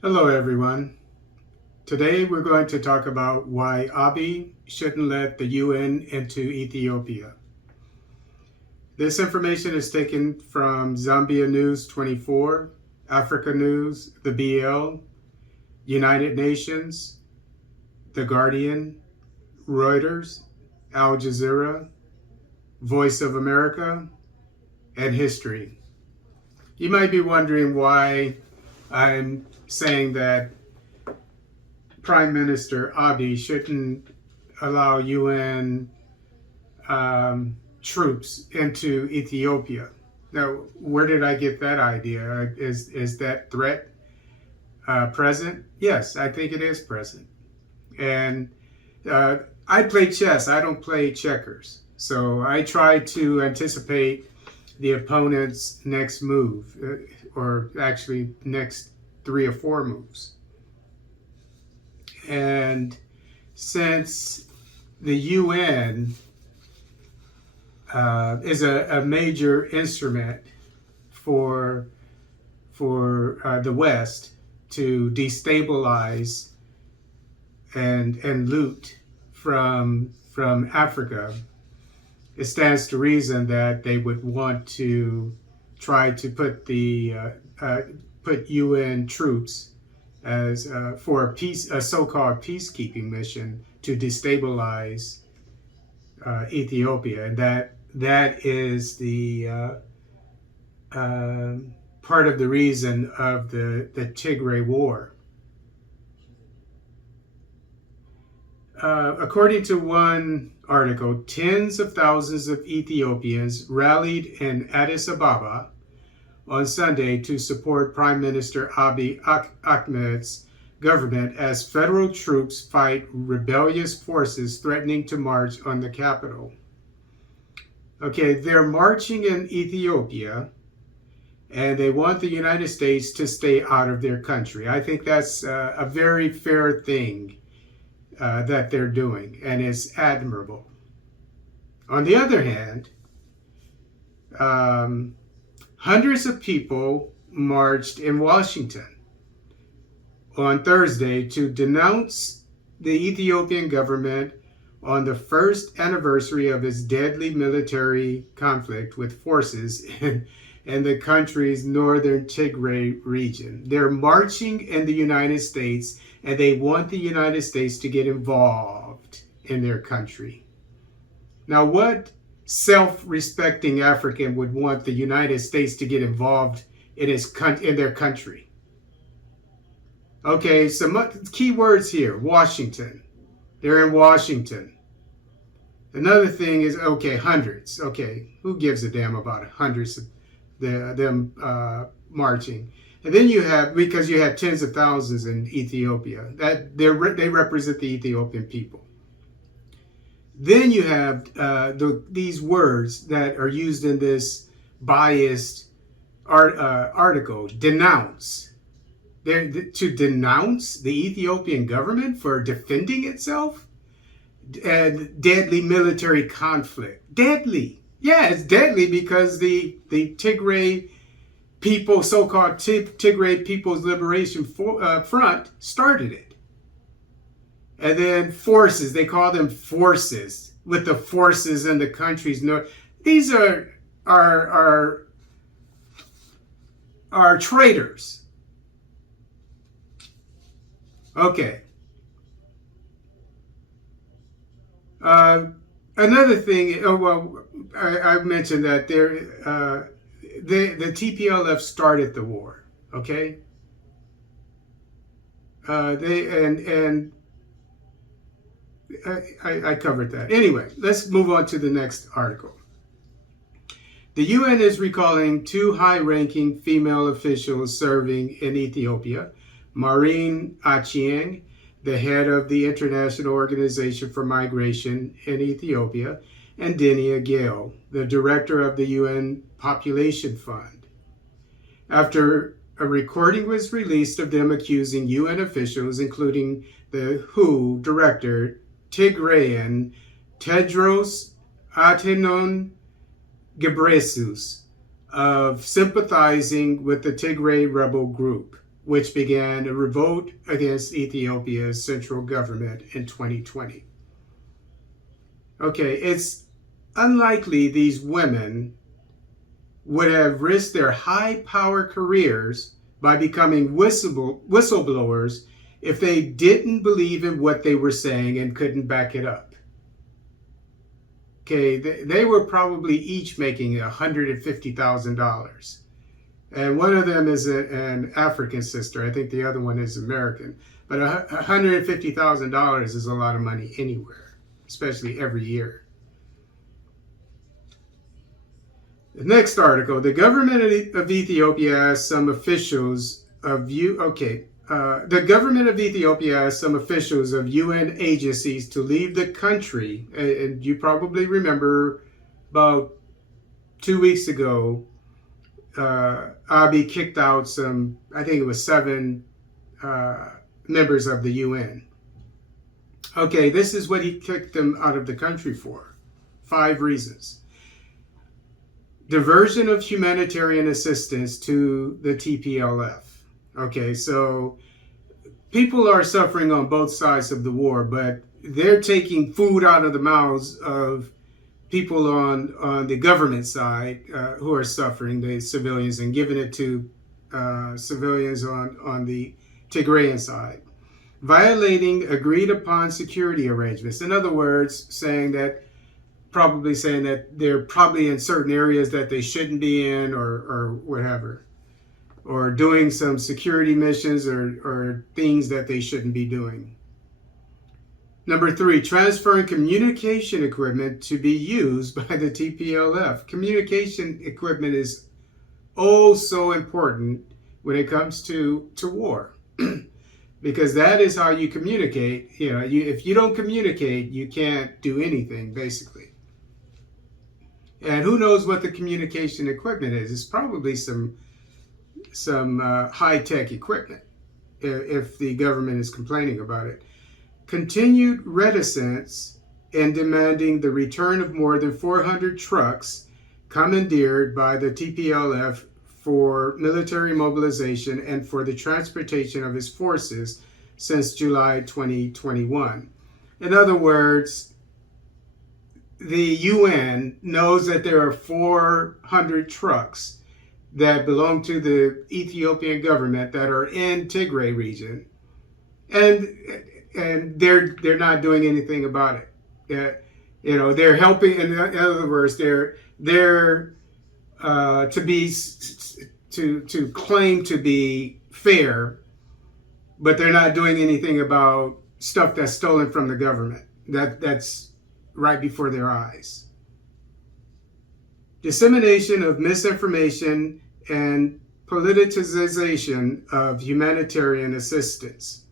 Hello, everyone. Today we're going to talk about why Abiy shouldn't let the UN into Ethiopia. This information is taken from Zambia News 24, Africa News, the BL, United Nations, The Guardian, Reuters, Al Jazeera, Voice of America, and History. You might be wondering why I'm saying that Prime Minister Abiy shouldn't allow UN troops into Ethiopia. Now, where did I get that idea? Is that threat present? Yes, I think it is present. And I play chess. I don't play checkers. So I try to anticipate the opponent's next move, or actually next 3 or 4 moves. And since the UN is a major instrument for the West to destabilize and loot from Africa, it stands to reason that they would want to try to put UN troops as for a so-called peacekeeping mission to destabilize Ethiopia, and that is the part of the reason of the Tigray War. According to one article, tens of thousands of Ethiopians rallied in Addis Ababa on Sunday to support Prime Minister Abiy Ahmed's government as federal troops fight rebellious forces threatening to march on the capital. Okay, they're marching in Ethiopia, and they want the United States to stay out of their country. I think that's a very fair thing that they're doing, and it's admirable. On the other hand, hundreds of people marched in Washington on Thursday to denounce the Ethiopian government on the first anniversary of its deadly military conflict with forces in the country's northern Tigray region. They're marching in the United States, and they want the United States to get involved in their country. Now, what self-respecting African would want the United States to get involved in their country? Okay, some key words here. Washington. They're in Washington. Another thing is, okay, hundreds. Okay, who gives a damn about hundreds of them marching? And then you have, because you have tens of thousands in Ethiopia, that they represent the Ethiopian people. Then you have these words that are used in this biased article: denounce. They're to denounce the Ethiopian government for defending itself, and deadly military conflict. Deadly. Yeah, it's deadly because the Tigray people, so-called Tigray People's Liberation Front, started it. And then forces, they call them forces, with the forces in the country's north. These are traitors. Okay. Another thing, I mentioned that the TPLF started the war. Okay. I covered that. Anyway, let's move on to the next article. The UN is recalling 2 high-ranking female officials serving in Ethiopia: Maureen Achieng, the head of the International Organization for Migration in Ethiopia, and Denia Gale, the director of the UN Population Fund. After a recording was released of them accusing UN officials, including the WHO director Tigrayan Tedros Adhanom Ghebreyesus, of sympathizing with the Tigray rebel group, which began a revolt against Ethiopia's central government in 2020. Okay, it's unlikely these women would have risked their high-power careers by becoming whistleblowers if they didn't believe in what they were saying and couldn't back it up. Okay, they were probably each making $150,000. And one of them is an African sister. I think the other one is American. But $150,000 is a lot of money anywhere, especially every year. The next article, the government of Ethiopia asked some officials of the government of Ethiopia asked some officials of UN agencies to leave the country. And you probably remember about 2 weeks ago, Abiy kicked out some, I think it was 7 members of the UN. Okay, this is what he kicked them out of the country for. 5 reasons. Diversion of humanitarian assistance to the TPLF. Okay, so people are suffering on both sides of the war, but they're taking food out of the mouths of people on the government side who are suffering, the civilians, and giving it to civilians on the Tigrayan side. Violating agreed upon security arrangements. In other words, saying that they're probably in certain areas that they shouldn't be in or whatever. Or doing some security missions or things that they shouldn't be doing. Number 3, transferring communication equipment to be used by the TPLF. Communication equipment is so important when it comes to war. Because that is how you communicate. If you don't communicate, you can't do anything, basically. And who knows what the communication equipment is? It's probably some high-tech equipment, if the government is complaining about it. Continued reticence in demanding the return of more than 400 trucks commandeered by the TPLF for military mobilization and for the transportation of its forces since July 2021. In other words, the UN knows that there are 400 trucks that belong to the Ethiopian government that are in Tigray region, and they're not doing anything about it. They're helping. In other words, they're to claim to be fair, but they're not doing anything about stuff that's stolen from the government. That's right before their eyes. Dissemination of misinformation and politicization of humanitarian assistance.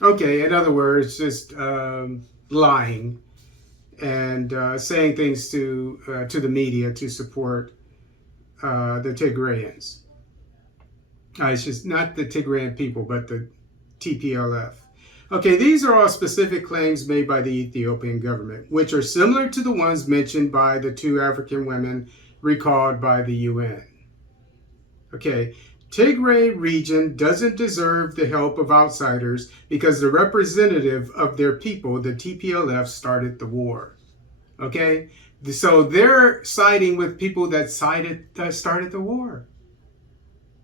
Okay, in other words, just lying and saying things to the media to support the Tigrayans. It's just not the Tigrayan people, but the TPLF. Okay, these are all specific claims made by the Ethiopian government, which are similar to the ones mentioned by the 2 African women recalled by the UN. Okay, Tigray region doesn't deserve the help of outsiders because the representative of their people, the TPLF, started the war. Okay, so they're siding with people that started the war.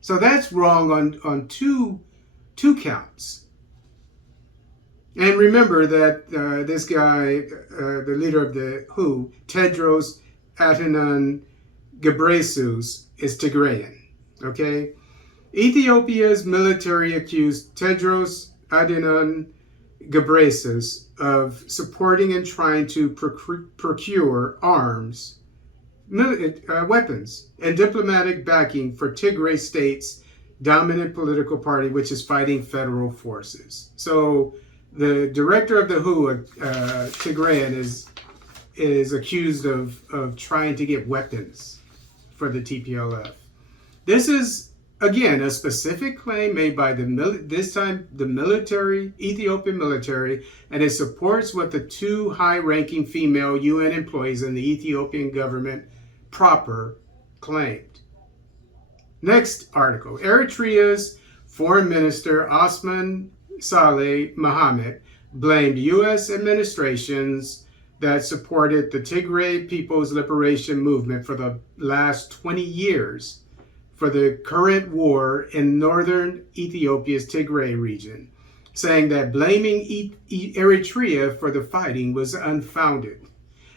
So that's wrong on two counts. And remember that this guy, the leader of the WHO, Tedros Adhanom Ghebreyesus, is Tigrayan. Okay? Ethiopia's military accused Tedros Adhanom Ghebreyesus of supporting and trying to procure arms, weapons, and diplomatic backing for Tigray state's dominant political party, which is fighting federal forces. So the director of the WHO, Tigrayan, is accused of trying to get weapons for the TPLF. This is, again, a specific claim made by the Ethiopian military, and it supports what the 2 high-ranking female UN employees in the Ethiopian government proper claimed. Next article, Eritrea's Foreign Minister Osman Saleh Mohammed blamed U.S. administrations that supported the Tigray People's Liberation Movement for the last 20 years for the current war in northern Ethiopia's Tigray region, saying that blaming Eritrea for the fighting was unfounded.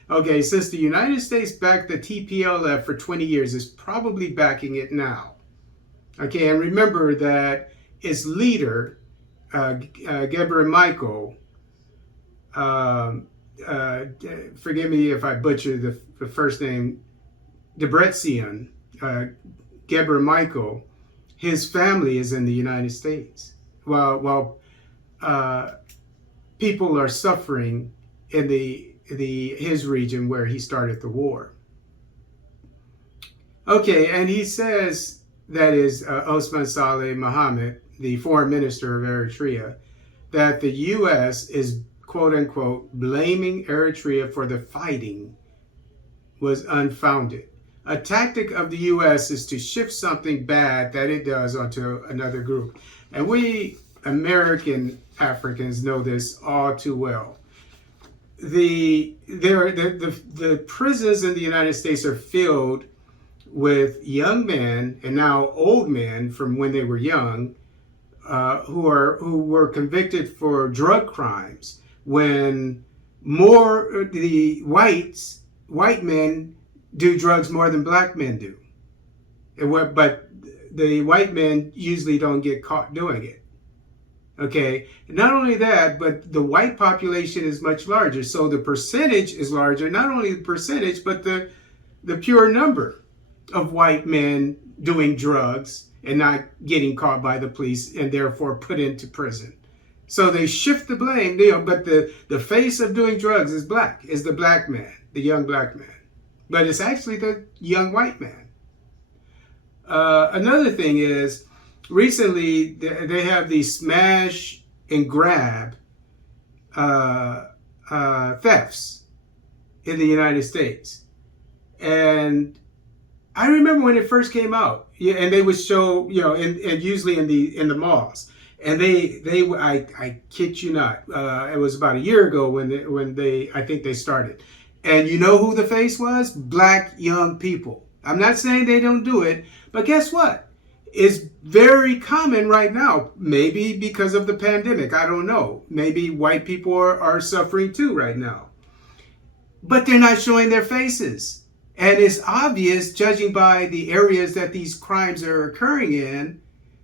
Okay, since the United States backed the TPLF for 20 years, it's probably backing it now. Okay, and remember that its leader, Gebre Michael, forgive me if I butcher the first name, Debretsion, Gebre Michael, his family is in the United States. While people are suffering in his region where he started the war. Okay, and he says, that is Osman Saleh Mohammed, the foreign minister of Eritrea, that the U.S. is, quote unquote, blaming Eritrea for the fighting was unfounded. A tactic of the U.S. is to shift something bad that it does onto another group. And we American Africans know this all too well. The prisons in the United States are filled with young men and now old men from when they were young, who were convicted for drug crimes. When the white men do drugs more than black men do, but the white men usually don't get caught doing it. Okay, not only that, but the white population is much larger, so the percentage is larger. Not only the percentage, but the pure number of white men doing drugs and not getting caught by the police and therefore put into prison. So they shift the blame, but the face of doing drugs is the black man, the young black man. But it's actually the young white man. Another thing is, recently they have these smash and grab thefts in the United States. And I remember when it first came out, and they would show, and usually in the malls, and I kid you not, it was about a year ago when I think they started, and you know who the face was? Black young people. I'm not saying they don't do it, but guess what? It's very common right now. Maybe because of the pandemic, I don't know. Maybe white people are suffering too right now, but they're not showing their faces. And it's obvious, judging by the areas that these crimes are occurring in,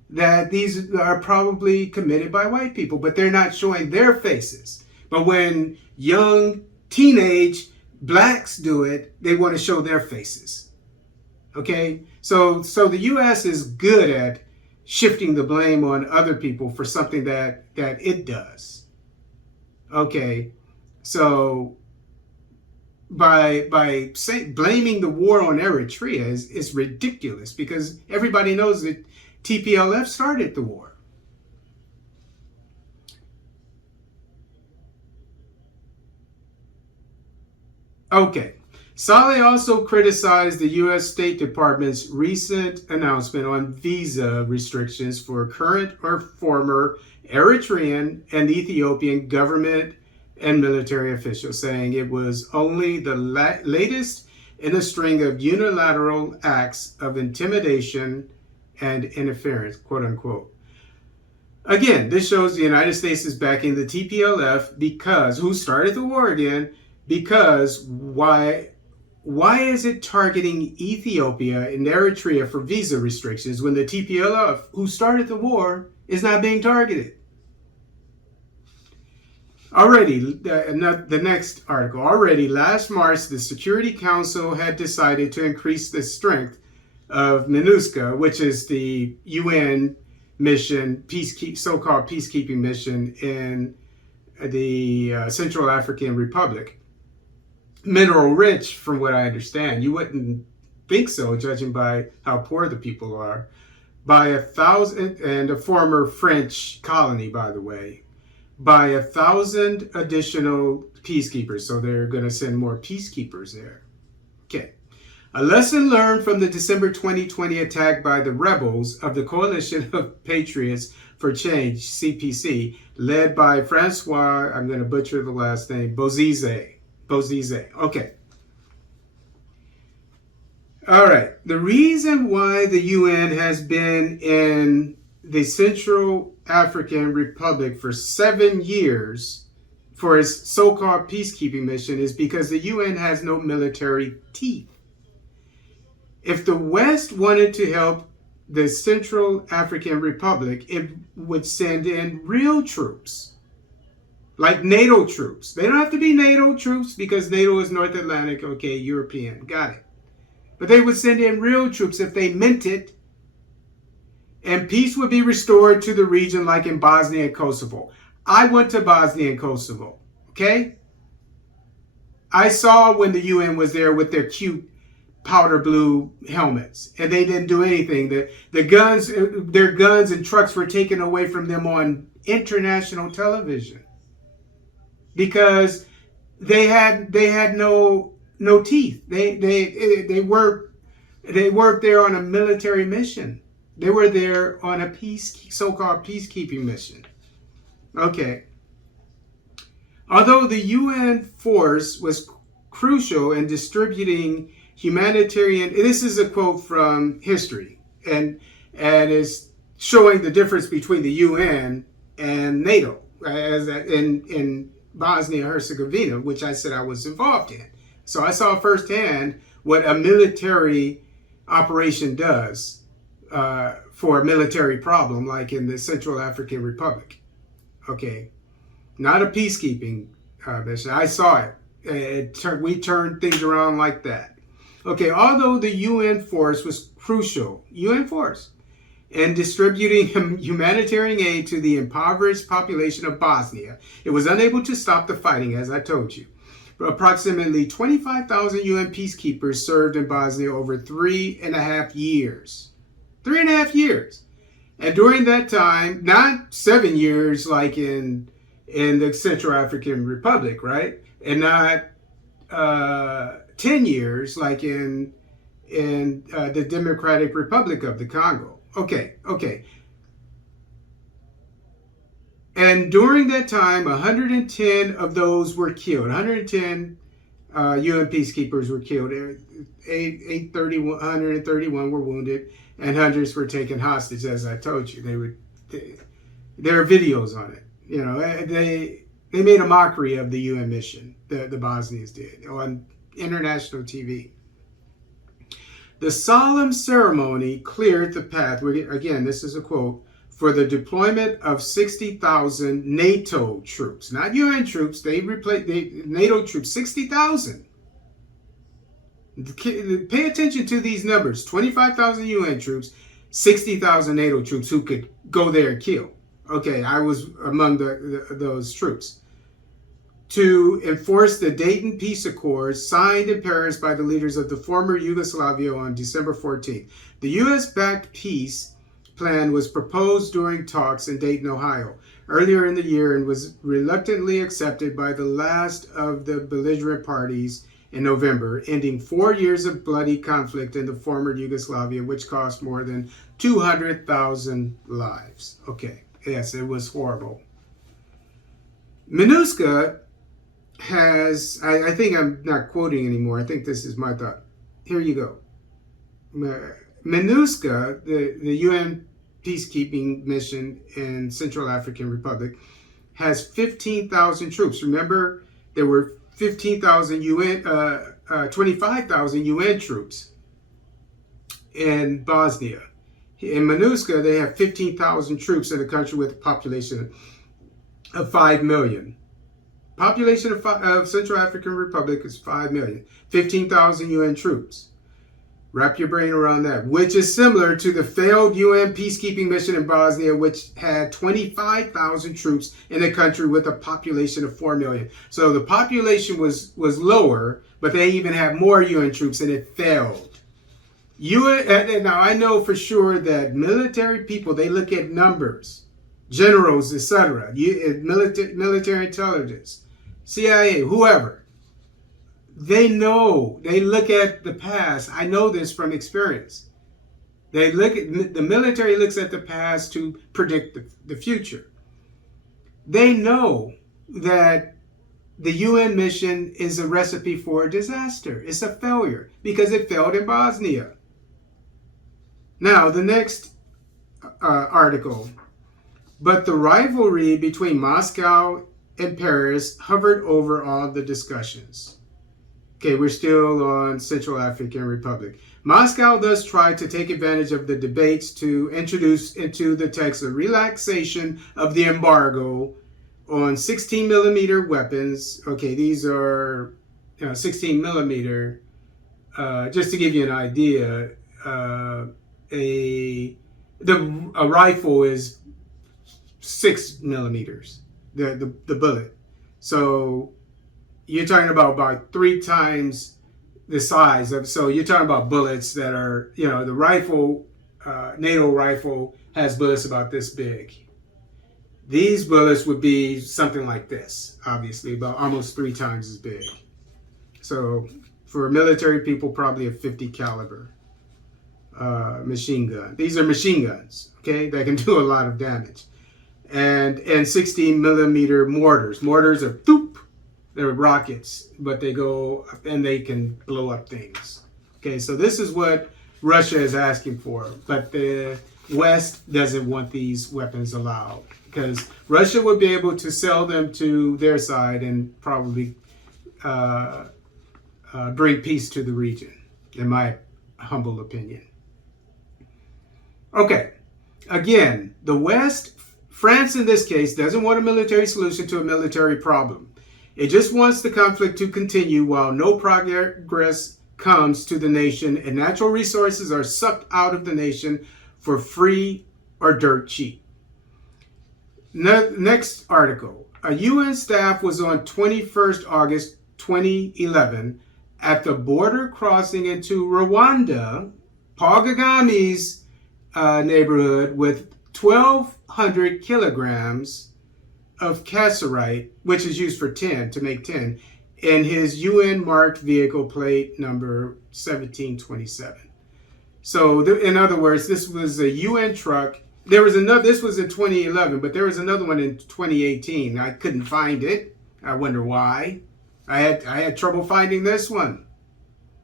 that these are probably committed by white people, but they're not showing their faces. But when young, teenage blacks do it, they want to show their faces. Okay? So the U.S. is good at shifting the blame on other people for something that it does. Okay? So by blaming the war on Eritrea is ridiculous, because everybody knows that TPLF started the war. Okay. Saleh also criticized the U.S. State Department's recent announcement on visa restrictions for current or former Eritrean and Ethiopian government and military officials, saying it was only the latest in a string of unilateral acts of intimidation and interference, quote unquote. Again, this shows the United States is backing the TPLF because, who started the war again, because why is it targeting Ethiopia and Eritrea for visa restrictions when the TPLF, who started the war, is not being targeted? Already, the next article. Already last March, the Security Council had decided to increase the strength of MINUSCA, which is the UN mission, so-called peacekeeping mission in the Central African Republic. Mineral rich, from what I understand. You wouldn't think so, judging by how poor the people are. By 1,000, and a former French colony, by the way, by 1,000 additional peacekeepers. So they're going to send more peacekeepers there. Okay. A lesson learned from the December 2020 attack by the rebels of the Coalition of Patriots for Change, CPC, led by Francois, I'm going to butcher the last name, Bozize. Okay. All right. The reason why the UN has been in the Central African Republic for 7 years for its so-called peacekeeping mission is because the UN has no military teeth. If the West wanted to help the Central African Republic, it would send in real troops, like NATO troops. They don't have to be NATO troops because NATO is North Atlantic, okay, European, got it. But they would send in real troops if they meant it, and peace would be restored to the region like in Bosnia and Kosovo. I went to Bosnia and Kosovo, okay? I saw when the UN was there with their cute powder blue helmets, and they didn't do anything. The guns, their guns and trucks were taken away from them on international television because they had no teeth. They weren't there on a military mission. They were there on a so-called peacekeeping mission. Okay. Although the UN force was crucial in distributing humanitarian, this is a quote from history, and is showing the difference between the UN and NATO, as in Bosnia and Herzegovina, which I said I was involved in. So I saw firsthand what a military operation does for a military problem, like in the Central African Republic. Okay, not a peacekeeping mission. I saw it. We turned things around like that. Okay, although the UN force was crucial, in distributing humanitarian aid to the impoverished population of Bosnia, it was unable to stop the fighting, as I told you. Approximately 25,000 UN peacekeepers served in Bosnia over 3.5 years. 3.5 years. And during that time, not 7 years like in the Central African Republic, right? And not 10 years like in the Democratic Republic of the Congo. Okay. And during that time, 110 of those were killed. 110 UN peacekeepers were killed. 131 were wounded, and hundreds were taken hostage, as I told you. There are videos on it. You know, they made a mockery of the UN mission, the Bosnians did, on international TV. The solemn ceremony cleared the path, again, this is a quote, for the deployment of 60,000 NATO troops, not UN troops. They replaced NATO troops, 60,000. Pay attention to these numbers: 25,000 UN troops, 60,000 NATO troops who could go there and kill. Okay, I was among those troops. To enforce the Dayton Peace Accords signed in Paris by the leaders of the former Yugoslavia on December 14th. The U.S.-backed peace plan was proposed during talks in Dayton, Ohio, earlier in the year, and was reluctantly accepted by the last of the belligerent parties in November, ending 4 years of bloody conflict in the former Yugoslavia, which cost more than 200,000 lives. Okay, yes, it was horrible. MINUSCA has, I think I'm not quoting anymore. I think this is my thought. Here you go. MINUSCA, the UN peacekeeping mission in Central African Republic, has 15,000 troops. Remember, there were 25,000 UN troops in Bosnia. In MINUSCA, they have 15,000 troops in a country with a population of 5 million. Population of Central African Republic is 5 million. 15,000 UN troops. Wrap your brain around that, which is similar to the failed UN peacekeeping mission in Bosnia, which had 25,000 troops in a country with a population of 4 million. So the population was lower, but they even had more UN troops, and it failed. Now, I know for sure that military people, they look at numbers, generals, etc., military intelligence, CIA, whoever. They know. They look at the past. I know this from experience. They look at the military looks at the past to predict the future. They know that the UN mission is a recipe for a disaster. It's a failure because it failed in Bosnia. Now, the next article. But the rivalry between Moscow and Paris hovered over all the discussions. Okay, we're still on Central African Republic. Moscow thus tried to take advantage of the debates to introduce into the text a relaxation of the embargo on 16 millimeter weapons. Okay, these are 16 millimeter. Just to give you an idea, a rifle is 6 millimeters. The bullet. So you're talking about 3 times the size of. So you're talking about bullets that are the rifle. NATO rifle has bullets about this big. These bullets would be something like this, obviously, about almost 3 times as big. So for military people, probably a 50 caliber machine gun. These are machine guns, okay, that can do a lot of damage. And 16 millimeter mortars. Mortars are they're rockets, but they go and they can blow up things. Okay, so this is what Russia is asking for, but the West doesn't want these weapons allowed because Russia would be able to sell them to their side and probably bring peace to the region, in my humble opinion. Okay, again, the West, France in this case, doesn't want a military solution to a military problem. It just wants the conflict to continue while no progress comes to the nation and natural resources are sucked out of the nation for free or dirt cheap. Next article. A UN staff was on 21st August 2011 at the border crossing into Rwanda, Paul Kagame's neighborhood, with 1,200 kilograms of cassiterite, which is used for tin, to make tin, in his UN marked vehicle plate number 1727. So in other words, this was a UN truck. There was another, this was in 2011, but there was another one in 2018. I couldn't find it. I wonder why. I had trouble finding this one.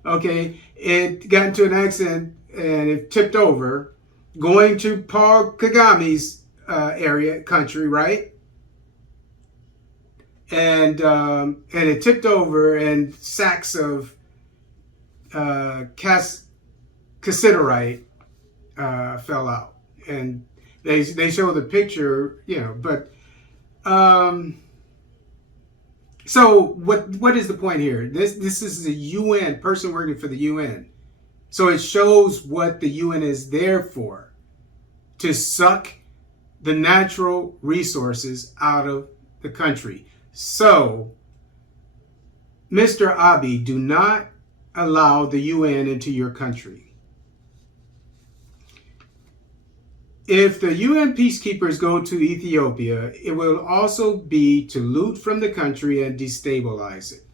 Okay, it got into an accident and it tipped over, going to Paul Kagame's country, right? And it tipped over, and sacks of cassiterite fell out, and they show the picture, But so what is the point here? This is a UN person working for the UN, so it shows what the UN is there for, to suck the natural resources out of the country. So, Mr. Abiy, do not allow the UN into your country. If the UN peacekeepers go to Ethiopia, it will also be to loot from the country and destabilize it.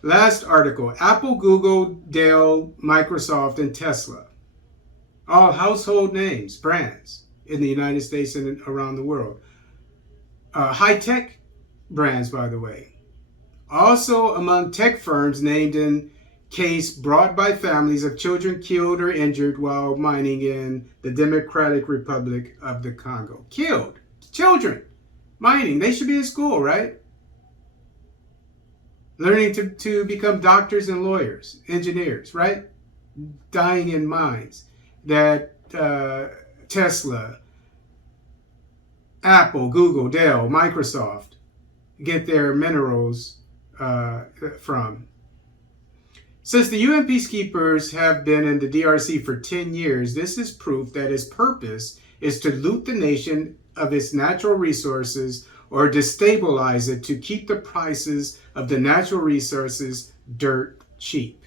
Last article. Apple, Google, Dell, Microsoft, and Tesla. All household names, brands in the United States and around the world. High-tech brands, by the way. Also among tech firms named in case brought by families of children killed or injured while mining in the Democratic Republic of the Congo. Killed. Children. Mining. They should be in school, right? Learning to become doctors and lawyers, engineers, right? Dying in mines. That Tesla, Apple, Google, Dell, Microsoft get their minerals from. Since the UN peacekeepers have been in the DRC for 10 years, this is proof that its purpose is to loot the nation of its natural resources or destabilize it to keep the prices of the natural resources dirt cheap.